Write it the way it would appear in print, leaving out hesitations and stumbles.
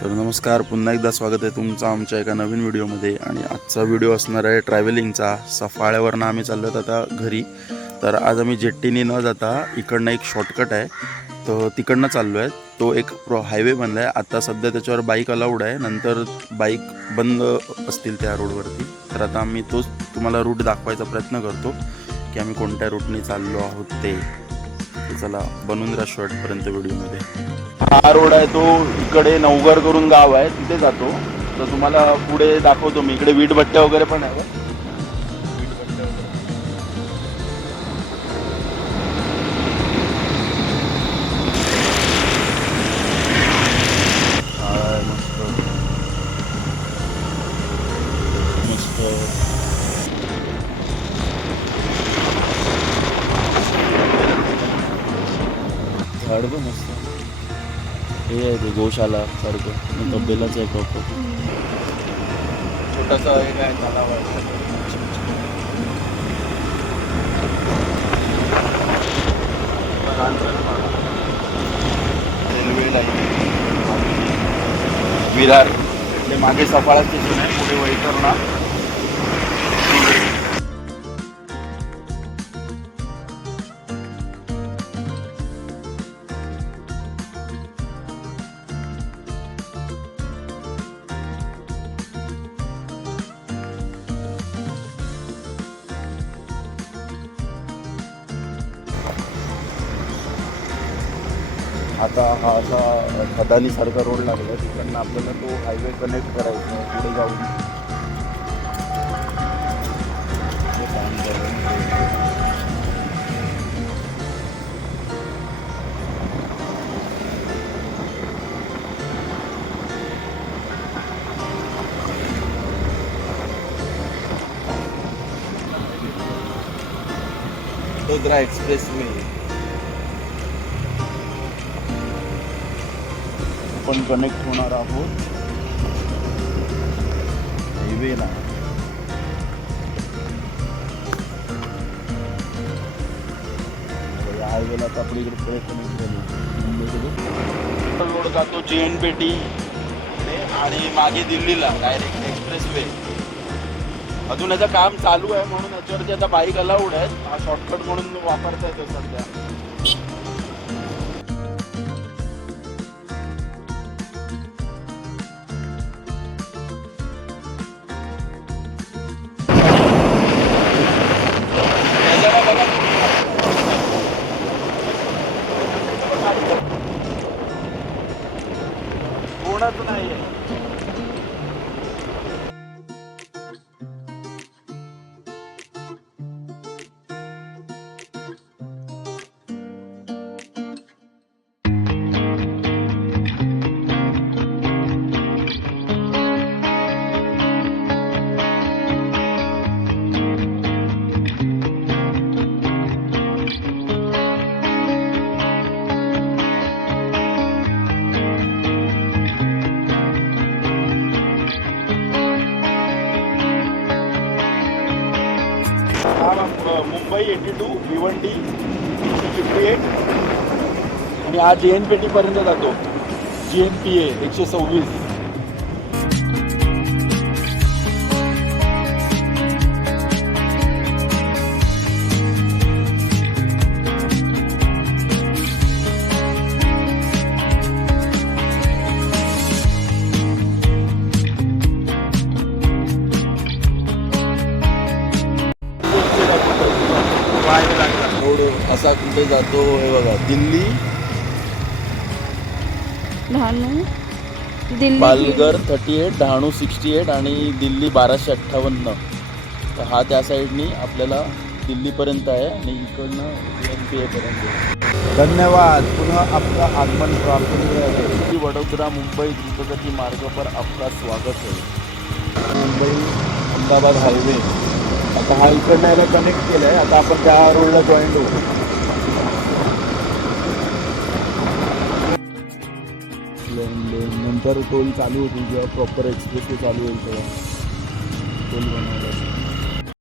तर नमस्कार, पुन्हा एकदा स्वागत आहे तुमचं आमच्या एका नवीन व्हिडिओमध्ये. आणि आजचा व्हिडिओ असणार आहे ट्रॅव्हलिंगचा. सफाळ्यावरनं आम्ही चाललो आता घरी. तर आज आम्ही जेट्टीने न जाता इकडनं एक शॉर्टकट आहे, तर तिकडनं चाललो आहे. तो एक हायवे बंद आहे आता सध्या, त्याच्यावर बाईक अलाउड आहे, नंतर बाईक बंद असतील त्या रोडवरती. तर आता आम्ही तोच तुम्हाला रूट दाखवायचा प्रयत्न करतो की आम्ही कोणत्या रूटने चाललो आहोत ते. चला, बनून राहा शेवटपर्यंत व्हिडिओमध्ये. हा रोड आहे तो इकडे नवघर करून गाव आहे, तिथे जातो. तर तुम्हाला पुढे दाखवतो मी. इकडे वीटभट्ट्या वगैरे पण आहे. मस्त झाड पण मस्त. हे आहे ते गोशाला सारखं, तबेलाच आहे प्रॉपर. छोटासा एक आहे तलाव आहे. रेल्वे लाईन विरार, ते मागे सफाळा स्टेशन आहे, पुढे वैतरणा. आता हा असा खदानीसारखा रोड लागला, तिकडनं आपल्याला तो हायवे कनेक्ट करायचा आहे पुढे जाऊन. वडोदरा एक्सप्रेस वे आपण कनेक्ट होणार आहोत हायवेला. या हायवेला तर आपल्या इकडे कनेक्ट झाली. रोड जातो JNPT आणि मागे दिल्लीला डायरेक्ट एक्सप्रेस वे. अजून याचं काम चालू आहे म्हणून याच्यावरती आता बाईक अलाउड आहे. हा शॉर्टकट म्हणून वापरता येतो सध्या. कोणाच नाही आहे. मुंबई 82 भिवंडी 58 आणि हा JNPT पर्यंत जातो. GNPA 126. रोड असा कुठे जातो हे बघा. दिल्ली, पालघर 38, डहाणू 68 आणि दिल्ली 1258. तर हा त्या साईडनी आपल्याला दिल्लीपर्यंत आहे आणि इकडनं JNPA पर्यंत. धन्यवाद, पुन्हा आपका आगमन प्राप्त है. वडोदरा मुंबई द्रुतगती मार्ग पर आपका स्वागत है. मुंबई अहमदाबाद हायवे आता हा इकडनं याला कनेक्ट केलं आहे. आता आपण त्या रोडला जॉईंट होऊ. नंतर टोल चालू होतील जेव्हा प्रॉपर एक्सप्रेस वे चालू होईल तेव्हा टोल बनवला.